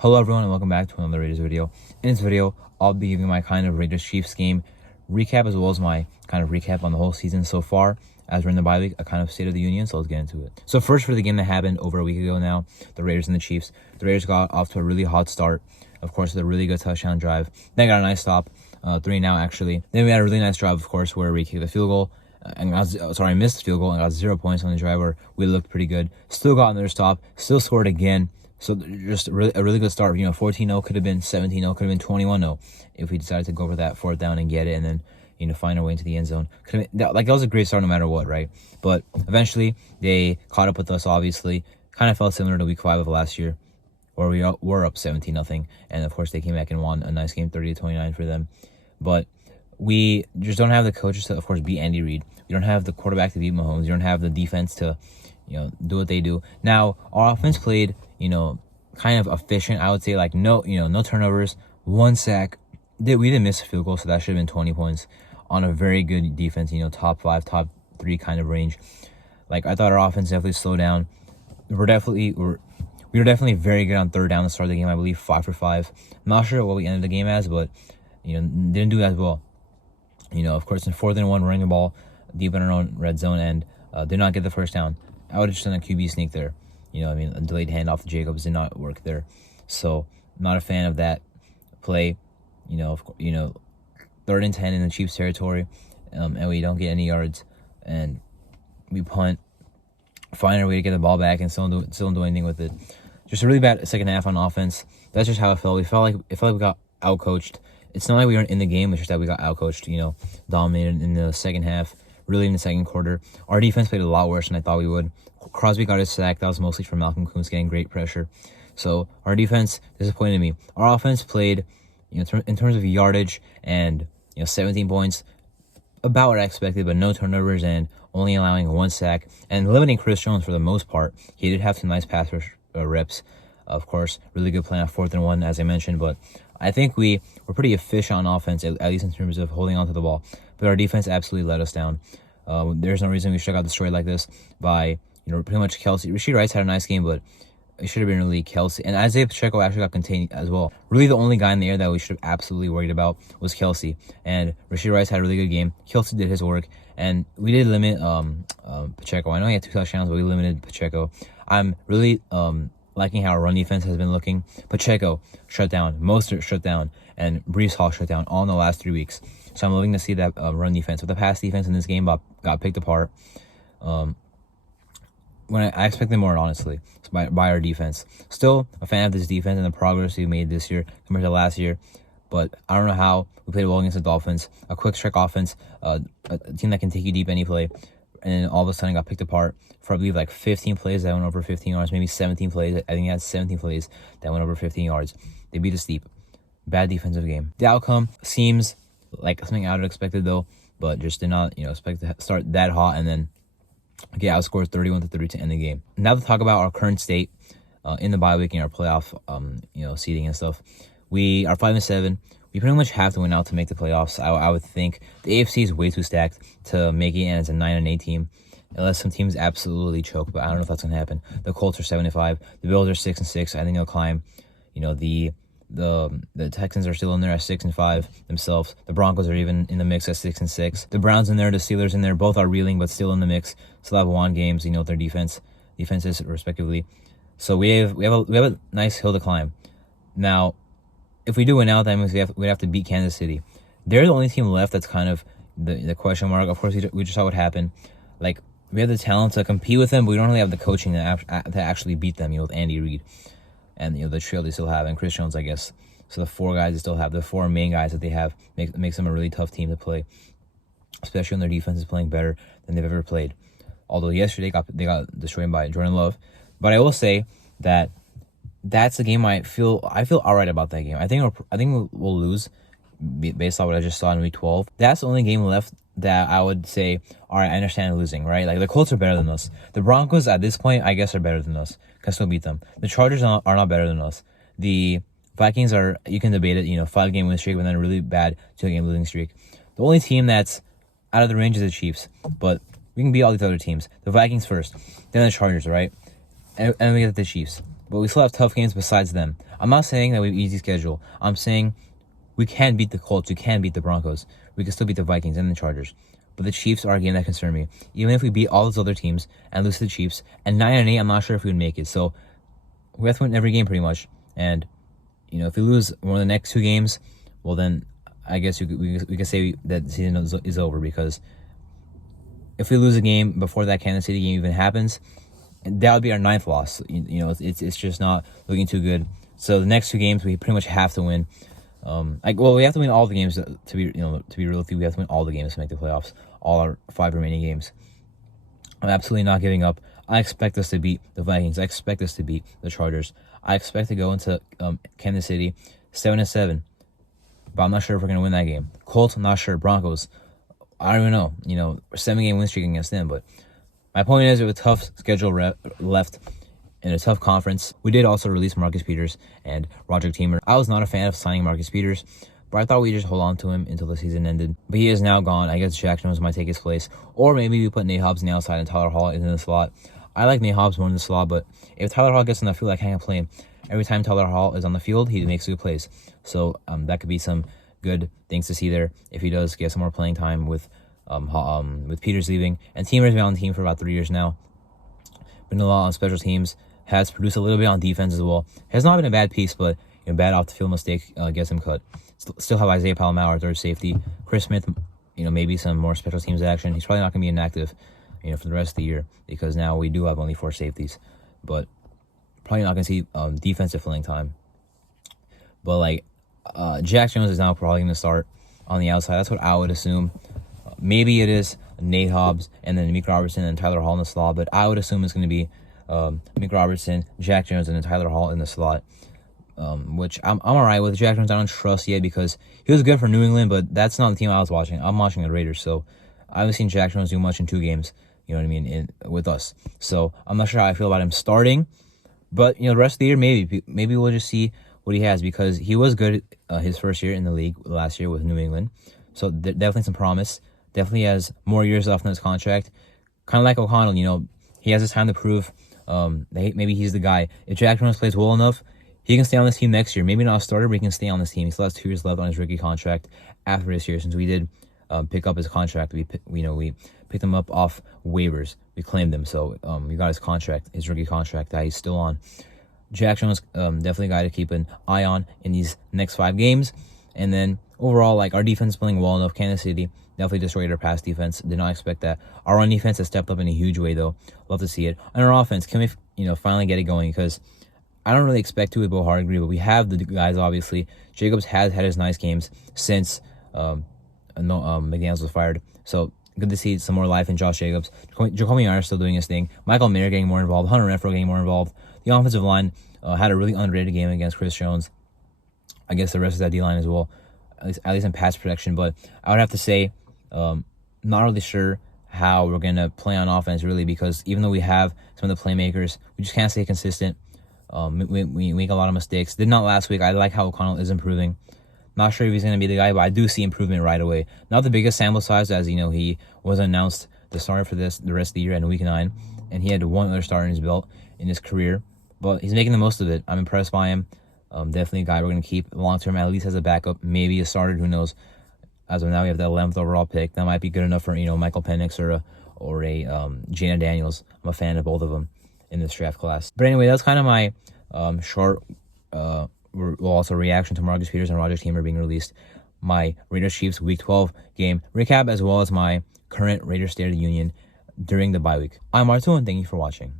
Hello everyone and welcome back to another Raiders video. In this video, I'll be giving my kind of Raiders-Chiefs game recap as well as my kind of recap on the whole season so far as we're in the bye week, a kind of state of the union, so let's get into it. So first for the game that happened over a week ago now, the Raiders and the Chiefs. The Raiders got off to a really hot start, of course, with a really good touchdown drive. Then got a nice stop, 3 now actually. Then we had a really nice drive, of course, where we kicked a field goal. I missed the field goal and got 0 points on the drive where we looked pretty good. Still got another stop, still scored again. So just a really good start. 14-0 could have been 17-0, could have been 21-0 if we decided to go for that fourth down and get it and then, find our way into the end zone. That was a great start no matter what, right? But eventually they caught up with us, obviously. Kind of felt similar to week 5 of last year where we were up 17-0. And, of course, they came back and won a nice game, 30-29 for them. But we just don't have the coaches to, of course, beat Andy Reid. We don't have the quarterback to beat Mahomes. We don't have the defense to, do what they do. Now, our offense played, kind of efficient. I would say no turnovers, 1 sack. We didn't miss a field goal, so that should have been 20 points on a very good defense, top 5, top 3 kind of range. I thought our offense definitely slowed down. We were definitely very good on third down to start the game. I believe 5 for 5. I'm not sure what we ended the game as, but didn't do as well. Of course, in 4th and 1, running the ball deep in our own red zone and did not get the first down. I would have just done a QB sneak there. A delayed handoff to Jacobs did not work there. So, not a fan of that play. 3rd and 10 in the Chiefs territory, and we don't get any yards, and we punt, find our way to get the ball back, and still don't do anything with it. Just a really bad second half on offense. That's just how it felt. It felt like we got outcoached. It's not like we weren't in the game, it's just that we got outcoached, dominated in the second half, really in the second quarter. Our defense played a lot worse than I thought we would. Crosby got his sack. That was mostly from Malcolm Kuntz getting great pressure. So our defense disappointed me. Our offense played, in terms of yardage and, 17 points, about what I expected, but no turnovers and only allowing 1 sack and limiting Chris Jones for the most part. He did have some nice pass reps, of course. Really good play on 4th and 1, as I mentioned, but I think we were pretty efficient on offense, at least in terms of holding on to the ball. But our defense absolutely let us down. There's no reason we should have got destroyed like this by, pretty much Kelsey. Rashid Rice had a nice game, but it should have been really Kelsey. And Isaiah Pacheco actually got contained as well. Really the only guy in the air that we should have absolutely worried about was Kelsey. And Rashid Rice had a really good game. Kelsey did his work. And we did limit Pacheco. I know he had 2 touchdowns, but we limited Pacheco. I'm really liking how our run defense has been looking. Pacheco shut down, Mostert shut down, and Breece Hall shut down all in the last 3 weeks. So I'm loving to see that run defense. But the pass defense in this game got picked apart. When I expected more, honestly, by our defense. Still a fan of this defense and the progress we made this year compared to last year. But I don't know how we played well against the Dolphins. A quick strike offense, a team that can take you deep any play. And then all of a sudden got picked apart for, I believe, 15 plays that went over 15 yards, maybe 17 plays. I think he had 17 plays that went over 15 yards. They beat us deep. Bad defensive game. The outcome seems like something I would have expected, though, but just did not, expect to start that hot and then get outscored 31-3 to end the game. Now to talk about our current state in the bye week and our playoff, seeding and stuff. We are 5-7. We pretty much have to win out to make the playoffs. I would think the AFC is way too stacked to make it, and it's a 9-8 team, unless some teams absolutely choke. But I don't know if that's gonna happen. The Colts are 7-5. The Bills are 6-6. I think they'll climb. The Texans are still in there at 6-5 themselves. The Broncos are even in the mix at 6-6. The Browns in there, the Steelers in there, both are reeling but still in the mix. Still have won games, with their defenses respectively. So we have a nice hill to climb. Now, if we do win out, that means we'd have to beat Kansas City. They're the only team left that's kind of the question mark. Of course, we just saw what happened. We have the talent to compete with them, but we don't really have the coaching to actually beat them, with Andy Reid. And, the trio they still have, and Chris Jones, I guess. So the 4 guys they still have, the 4 main guys that they have, makes them a really tough team to play, especially when their defense is playing better than they've ever played. Although yesterday they got destroyed by Jordan Love. But I will say that that's the game I feel all right about that game. I think we'll lose based on what I just saw in week 12. That's the only game left that I would say, all right, I understand losing, right? The Colts are better than us. The Broncos at this point, I guess, are better than us. Can still beat them. The Chargers are not better than us. The Vikings are, you can debate it, 5-game win streak, but then a really bad 2-game losing streak. The only team that's out of the range is the Chiefs, but we can beat all these other teams. The Vikings first, then the Chargers, right? And we get the Chiefs. but we still have tough games besides them. I'm not saying that we have easy schedule. I'm saying we can beat the Colts. We can beat the Broncos. We can still beat the Vikings and the Chargers. But the Chiefs are a game that concern me. Even if we beat all those other teams and lose to the Chiefs, and 9-8, I'm not sure if we would make it. So we have to win every game pretty much. And, if we lose one of the next 2 games, well then I guess we could say that the season is over, because if we lose a game before that Kansas City game even happens, that would be our 9th loss. It's just not looking too good. So the next 2 games we pretty much have to win. We have to win all the games to be real with you. We have to win all the games to make the playoffs. All our 5 remaining games. I'm absolutely not giving up. I expect us to beat the Vikings. I expect us to beat the Chargers. I expect to go into Kansas City 7-7, but I'm not sure if we're gonna win that game. Colts, I'm not sure. Broncos, I don't even know. 7-game win streak against them. But my point is, with a tough schedule left in a tough conference, we did also release Marcus Peters and Roderic. I was not a fan of signing Marcus Peters, but I thought we'd just hold on to him until the season ended. But he is now gone. I guess Jack Jones might take his place. Or maybe we put Nate Hobbs on the outside and Tyler Hall in the slot. I like Nate Hobbs more in the slot, but if Tyler Hall gets on the field, I can't complain. Every time Tyler Hall is on the field, he makes good plays. So that could be some good things to see there if he does get some more playing time with Peters leaving. And Teamer's been on the team for about 3 years now. Been a lot on special teams. Has produced a little bit on defense as well. Has not been a bad piece, but bad off the field mistake gets him cut. Still have Isaiah Palomar, our third safety. Chris Smith, maybe some more special teams action. He's probably not going to be inactive, for the rest of the year, because now we do have only 4 safeties. But probably not going to see defensive filling time. But Jack Jones is now probably going to start on the outside. That's what I would assume. Maybe it is Nate Hobbs and then Meek Robertson and Tyler Hall in the slot, but I would assume it's going to be Meek Robertson, Jack Jones, and then Tyler Hall in the slot. Which I'm all right with. Jack Jones I don't trust yet, because he was good for New England, but that's not the team I was watching. I'm watching the Raiders, so I haven't seen Jack Jones do much in 2 games, with us. So I'm not sure how I feel about him starting, but, the rest of the year, maybe we'll just see what he has, because he was good his first year in the league last year with New England. So definitely some promise. Definitely has more years left on his contract. Kind of like O'Connell, he has his time to prove that maybe he's the guy. If Jack Jones plays well enough, he can stay on this team next year. Maybe not a starter, but he can stay on this team. He still has 2 years left on his rookie contract after this year, since we did pick up his contract. We picked him up off waivers. We claimed him, so we got his rookie contract that he's still on. Jack Jones, definitely a guy to keep an eye on in these next 5 games. And then overall, our defense is playing well enough. Kansas City definitely destroyed our pass defense. Did not expect that. Our run defense has stepped up in a huge way, though. Love to see it. And our offense, can we finally get it going? Because I don't really expect to with Bo Hargree, but we have the guys, obviously. Jacobs has had his nice games since McDaniels was fired. So good to see some more life in Josh Jacobs. Jacoby Myers still doing his thing. Michael Mayer getting more involved. Hunter Renfrow getting more involved. The offensive line had a really underrated game against Chris Jones. I guess the rest of that D-line as well, at least in pass protection. But I would have to say, not really sure how we're going to play on offense, really, because even though we have some of the playmakers, we just can't stay consistent. We make a lot of mistakes. Did not last week. I like how O'Connell is improving. Not sure if he's going to be the guy, but I do see improvement right away. Not the biggest sample size, as he was announced the starter for the rest of the year in Week 9, and he had 1 other starter in his belt in his career. But he's making the most of it. I'm impressed by him. Definitely a guy we're going to keep long term, at least as a backup. Maybe a starter. Who knows? As of now, we have the 11th overall pick. That might be good enough for Michael Penix or a Jana Daniels. I'm a fan of both of them in this draft class. But anyway, that's kind of my short, also reaction to Marcus Peters and Roderic being released. My Raiders Chiefs Week 12 game recap, as well as my current Raiders State of the Union during the bye week. I'm Artu, and thank you for watching.